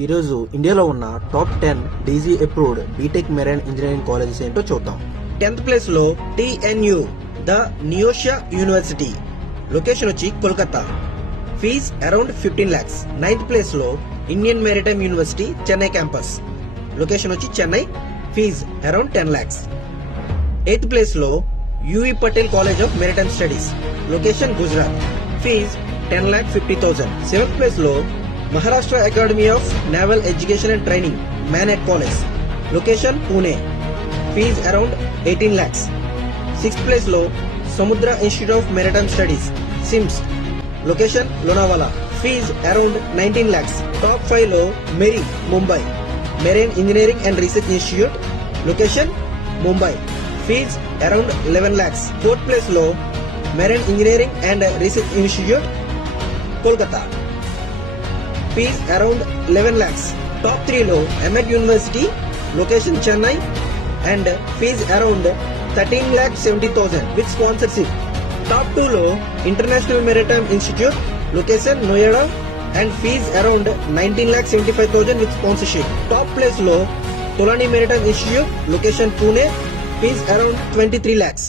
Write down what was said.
ఈరోజు ఇండియాలో ఉన్న top 10 DG approved B Tech marine engineering colleges ఏంటో చూద్దాం. 10th ప్లేస్ లో TNU the Neotia university, location వచ్చి Kolkata, fees around 15 lakhs. 9th place లో Indian maritime university Chennai campus, location వచ్చి Chennai, fees around 10 lakhs. 8th place లో U E Patel college of maritime studies, location Gujarat, fees 10,50,000. 7th place లో Maharashtra academy of naval education and training MANET college, location Pune, fees around 18 lakhs. 6th place లో Samudra institute of maritime studies SIMS, location Lonavala, fees around 19 lakhs. Top 5 లో MERI Mumbai marine engineering and research institute, location Mumbai, fees around 11 lakhs. 4th place లో marine engineering and research institute Kolkata, fees around 11 lakhs. Top 3 లో AMET university, location Chennai and fees around 13,70,000 with sponsorship. Top 2 లో international maritime institute, location Noida and fees around 19,75,000 with sponsorship. Top place లో Tolani maritime institute, location Pune, fees around 23 lakhs.